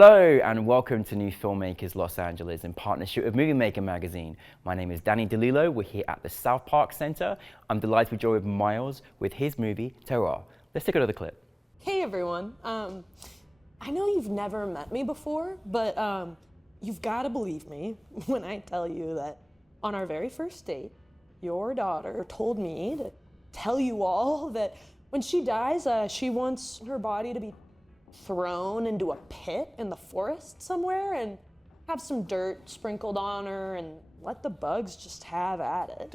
Hello and welcome to New Filmmakers Los Angeles in partnership with Movie Maker magazine. My name is Danny DeLillo. We're here at the South Park Center. I'm delighted to be joined with Miles with his movie, Terror. Let's take a look at the clip. Hey everyone. I know you've never met me before, but you've got to believe me when I tell you that on our very first date, your daughter told me to tell you all that when she dies, she wants her body to be thrown into a pit in the forest somewhere and have some dirt sprinkled on her and let the bugs just have at it.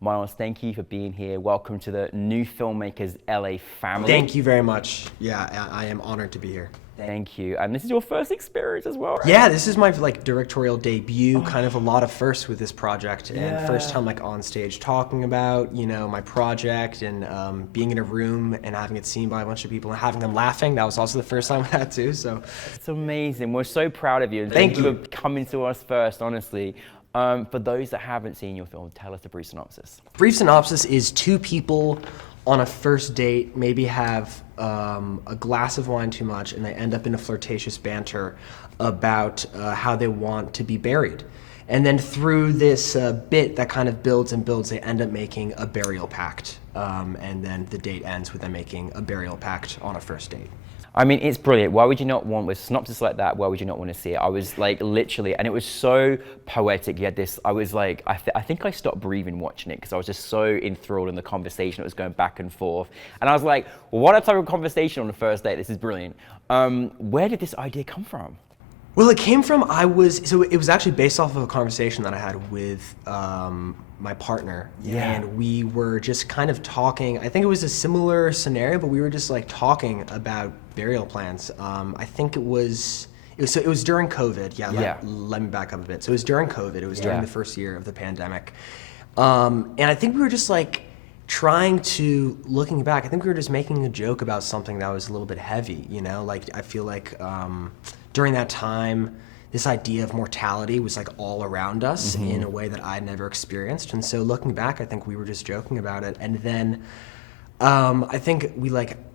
Miles, thank you for being here. Welcome to the New Filmmakers LA family. Thank you very much. Yeah, I am honored to be here. Thank you. And this is your first experience as well, right? Yeah, this is my directorial debut, kind of a lot of firsts with this project, and first time on stage talking about, my project and being in a room and having it seen by a bunch of people and having them laughing. That was also the first time with that too, so. It's amazing. We're so proud of you. And Thank you for coming to us first, honestly. For those that haven't seen your film, tell us a brief synopsis. Brief synopsis is two people on a first date, maybe have a glass of wine too much, and they end up in a flirtatious banter about how they want to be buried. And then through this bit that kind of builds and builds, they end up making a burial pact. And then the date ends with them making a burial pact on a first date. I mean, it's brilliant. Why would you not want, with synopsis like that, why would you not want to see it? I was like, literally, and it was so poetic. You had this, I was like, I think I stopped breathing watching it because I was just so enthralled in the conversation that was going back and forth. And I was like, well, what a type of conversation on the first date. This is brilliant. Where did this idea come from? Well, it came from, so it was actually based off of a conversation that I had with my partner. Yeah. And we were just kind of talking, I think it was a similar scenario, but we were just like talking about burial plans. I think it was during COVID. Let me back up a bit. So it was during COVID. It was during the first year of the pandemic. And I think we were just like looking back, I think we were just making a joke about something that was a little bit heavy, Like I feel like during that time, this idea of mortality was like all around us in a way that I'd never experienced. And so looking back, I think we were just joking about it. And then I think we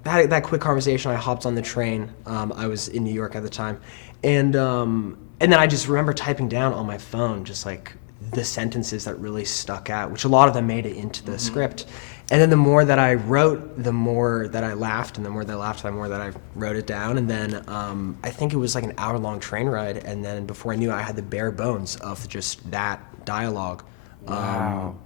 had that quick conversation. I hopped on the train. I was in New York at the time. And then I just remember typing down on my phone just like the sentences that really stuck out, which a lot of them made it into the script. And then the more that I wrote, the more that I laughed, and the more that I laughed, the more that I wrote it down. And then I think it was like an hour-long train ride, and then before I knew it, I had the bare bones of just that dialogue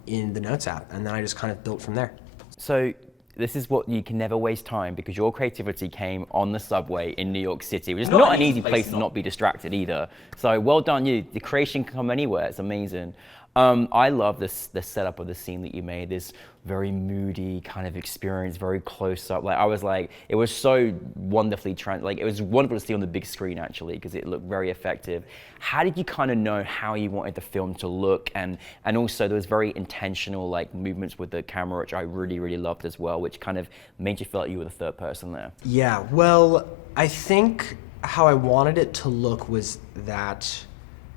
in the Notes app, and then I just kind of built from there. So this is what you can never waste time, because your creativity came on the subway in New York City, which is not an easy place to not be distracted either. So well done you. The creation can come anywhere. It's amazing. I love the setup of the scene that you made, this very moody kind of experience, very close up. Like I was like, it was so wonderfully, it was wonderful to see on the big screen actually, because it looked very effective. How did you kind of know how you wanted the film to look? And also there was very intentional like movements with the camera, which I really, really loved as well, which kind of made you feel like you were the third person there. Yeah, well, I think how I wanted it to look was that,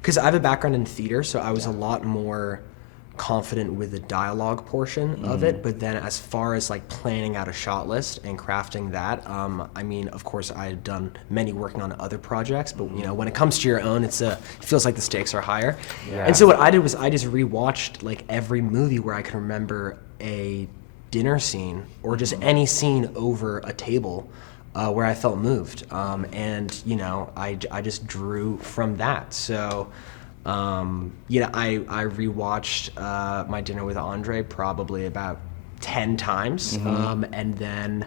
because I have a background in theater, so I was a lot more confident with the dialogue portion of it, but then as far as like planning out a shot list and crafting that, I mean, of course I had done many working on other projects, but when it comes to your own, it feels like the stakes are higher. Yeah. And so what I did was I just rewatched like every movie where I could remember a dinner scene or just any scene over a table where I felt moved, and I just drew from that. So I rewatched My Dinner with Andre probably about 10 times, and then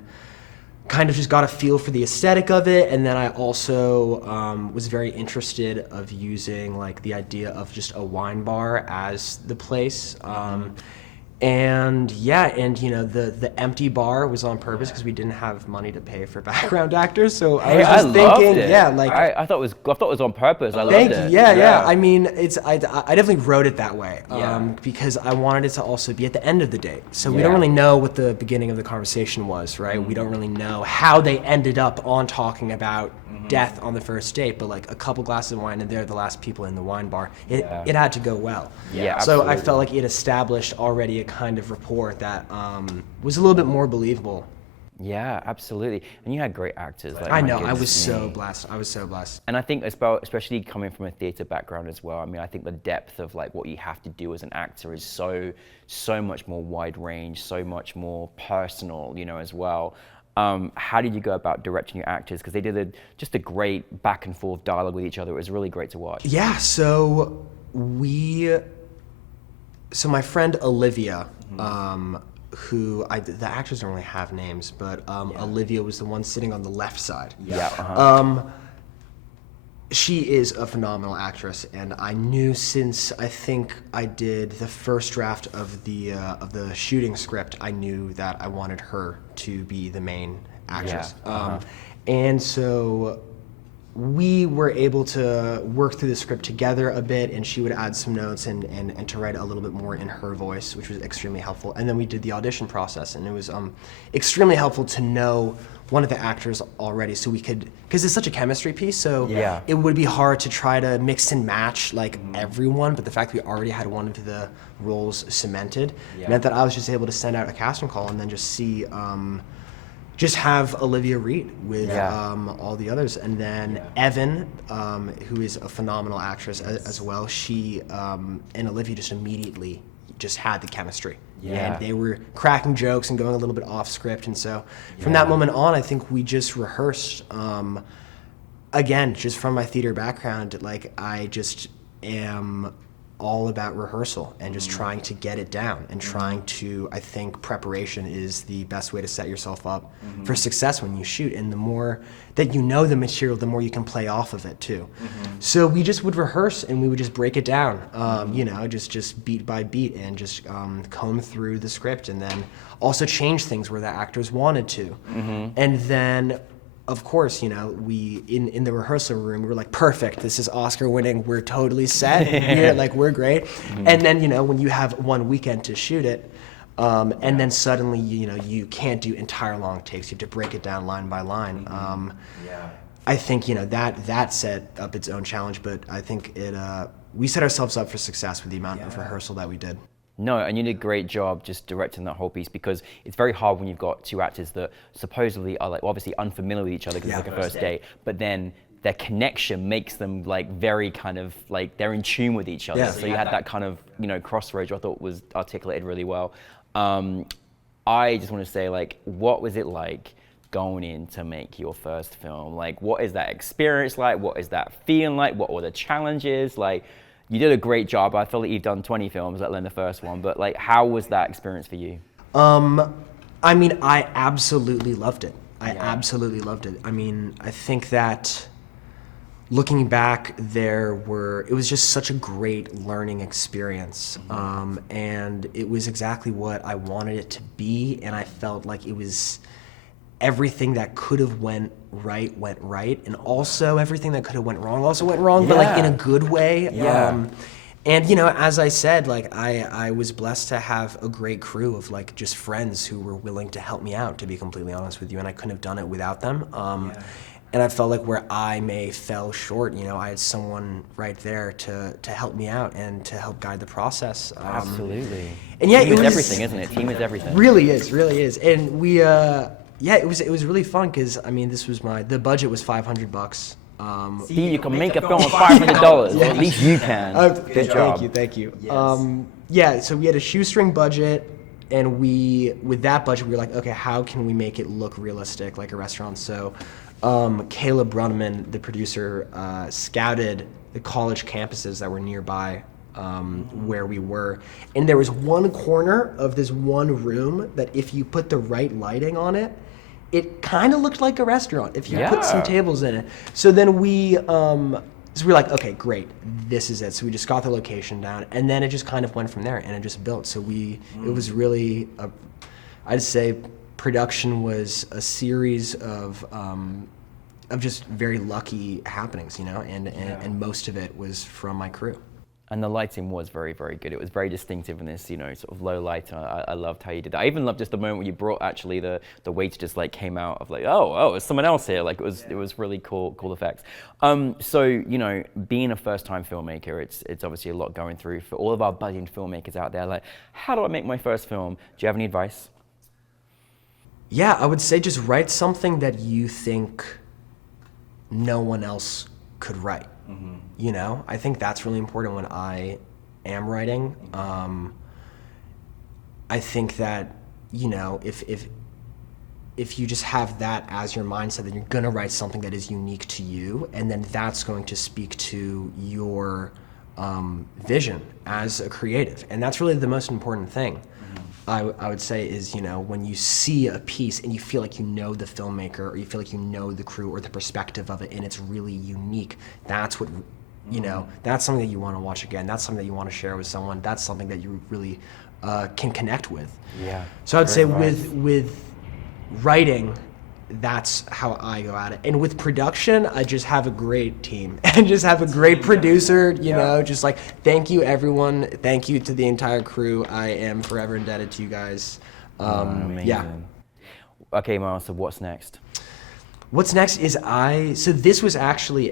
kind of just got a feel for the aesthetic of it. And then I also was very interested of using like the idea of just a wine bar as the place. And the empty bar was on purpose because we didn't have money to pay for background actors. So I was just thinking, I thought it was on purpose. I loved it. Thank you. Yeah. I mean, I definitely wrote it that way because I wanted it to also be at the end of the day. So we don't really know what the beginning of the conversation was, right? We don't really know how they ended up on talking about death on the first date, but like a couple glasses of wine and they're the last people in the wine bar. It had to go well. Yeah, so absolutely. I felt like it established already a kind of rapport that was a little bit more believable. Yeah, absolutely. And you had great actors. Like, I my know, I goodness was so me. blessed. I was so blessed. And I think as well, especially coming from a theatre background as well, I mean, I think the depth of like what you have to do as an actor is so much more wide range, so much more personal, you know, as well. How did you go about directing your actors? Because they did just a great back and forth dialogue with each other. It was really great to watch. Yeah, so my friend Olivia, who the actors don't really have names, but Olivia was the one sitting on the left side. Yeah. She is a phenomenal actress, and I knew since I think I did the first draft of the shooting script, I knew that I wanted her to be the main actress. And so we were able to work through the script together a bit, and she would add some notes and to write a little bit more in her voice, which was extremely helpful. And then we did the audition process, and it was extremely helpful to know one of the actors already, so we could, because it's such a chemistry piece, so it would be hard to try to mix and match like everyone, but the fact that we already had one of the roles cemented meant that I was just able to send out a casting call and then just see just have Olivia read with all the others. And then Evan, who is a phenomenal actress as well, she and Olivia just immediately just had the chemistry. And they were cracking jokes and going a little bit off script. And so from that moment on, I think we just rehearsed. Again, just from my theater background, like I just am all about rehearsal and just trying to get it down and trying to, I think preparation is the best way to set yourself up for success when you shoot. And the more that you know the material, the more you can play off of it too. So we just would rehearse and we would just break it down, you know, just beat by beat and just comb through the script and then also change things where the actors wanted to. And then of course, you know, we in the rehearsal room, we were like, perfect, this is Oscar winning, we're totally set, we're great. And then, you know, when you have one weekend to shoot it, and then suddenly, you know, you can't do entire long takes, you have to break it down line by line. I think, you know, that set up its own challenge, but I think we set ourselves up for success with the amount of rehearsal that we did. No, and you did a great job just directing that whole piece, because it's very hard when you've got two actors that supposedly are like obviously unfamiliar with each other because it's like a first date, but then their connection makes them like very kind of like they're in tune with each other. So you had that kind of, you know, crossroads, which I thought was articulated really well. I just want to say, like, what was it like going in to make your first film? Like, what is that experience like? What is that feeling like? What were the challenges? Like, you did a great job. I feel like you've done 20 films, let alone the first one. But like, how was that experience for you? I mean, I absolutely loved it. I absolutely loved it. I mean, I think that looking back, it was just such a great learning experience. And it was exactly what I wanted it to be. And I felt like it was everything that could have went right, and also everything that could have went wrong also went wrong, but like in a good way. And you know, as I said, like I was blessed to have a great crew of like just friends who were willing to help me out, to be completely honest with you, and I couldn't have done it without them. And I felt like where I fell short, you know, I had someone right there to help me out and to help guide the process. Absolutely. And yeah, Team it is was everything, isn't it? Team is everything. Really is. And we it was really fun because I mean the budget was $500. See, you can make a film with $500. Well, at least you can. Good job. Thank you. Yes. So we had a shoestring budget, and with that budget, we were like, okay, how can we make it look realistic, like a restaurant? So Caleb Brunneman, the producer, scouted the college campuses that were nearby where we were. And there was one corner of this one room that if you put the right lighting on it, it kind of looked like a restaurant if you put some tables in it. So then we were like, okay, great, this is it. So we just got the location down, and then it just kind of went from there, and it just built. So it was really, I'd say production was a series of just very lucky happenings, you know, and most of it was from my crew. And the lighting was very, very good. It was very distinctive in this, you know, sort of low light. I loved how you did that. I even loved just the moment when you brought actually the waiter just like came out of like, oh, there's someone else here. Like it was really cool effects. So, you know, being a first-time filmmaker, it's obviously a lot going through. For all of our budding filmmakers out there, like, how do I make my first film? Do you have any advice? Yeah, I would say just write something that you think no one else could write. You know, I think that's really important when I am writing. I think that, you know, if you just have that as your mindset, then you're gonna write something that is unique to you, and then that's going to speak to your vision as a creative, and that's really the most important thing. I would say is, you know, when you see a piece and you feel like you know the filmmaker, or you feel like you know the crew or the perspective of it, and it's really unique, that's what, you know, that's something that you want to watch again. That's something that you want to share with someone. That's something that you really can connect with. Yeah. So I'd say Great with writing, that's how I go at it. And with production, I just have a great team and just have a great producer, you know, just like, thank you everyone. Thank you to the entire crew. I am forever indebted to you guys. Amazing. Yeah. Okay, Miles, so what's next? What's next is so this was actually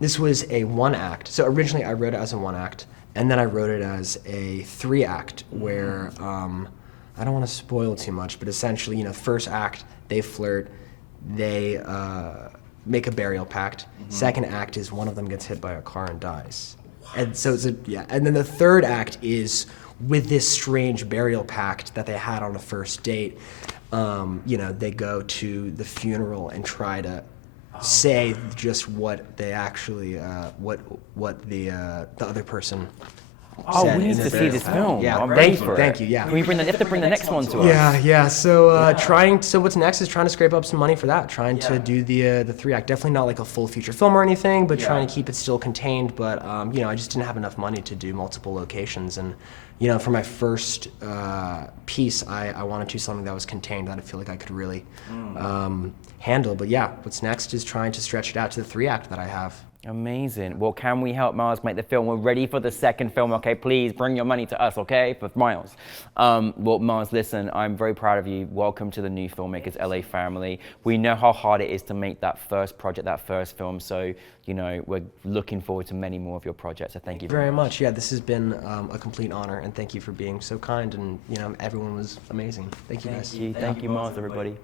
this was a 1-act. So originally I wrote it as a 1-act, and then I wrote it as a 3-act where, I don't want to spoil too much, but essentially, you know, first act, they flirt, they make a burial pact. Second act is one of them gets hit by a car and dies. And so and then the third act is with this strange burial pact that they had on the first date. You know, they go to the funeral and try to say just what they actually, what the other person Oh, said we need in to the see this burial film. pact. Yeah, I'm ready for thank it. you, yeah. Can we you have to bring the next one to us? Yeah. So so what's next is trying to scrape up some money for that. Trying to do the 3-act. Definitely not like a full feature film or anything, but trying to keep it still contained. But you know, I just didn't have enough money to do multiple locations. And you know, for my first piece, I wanted to do something that was contained that I feel like I could really handle. But yeah, what's next is trying to stretch it out to the 3-act that I have. Amazing. Well, can we help Miles make the film? We're ready for the second film, okay? Please bring your money to us, okay? For Miles. Well, Miles, listen, I'm very proud of you. Welcome to the New Filmmakers LA family. We know how hard it is to make that first project, that first film. So, you know, we're looking forward to many more of your projects. So thank you Very much. Yeah, this has been a complete honor, and thank you for being so kind. And you know, everyone was amazing. Thank you guys. Thank you, Miles, everybody.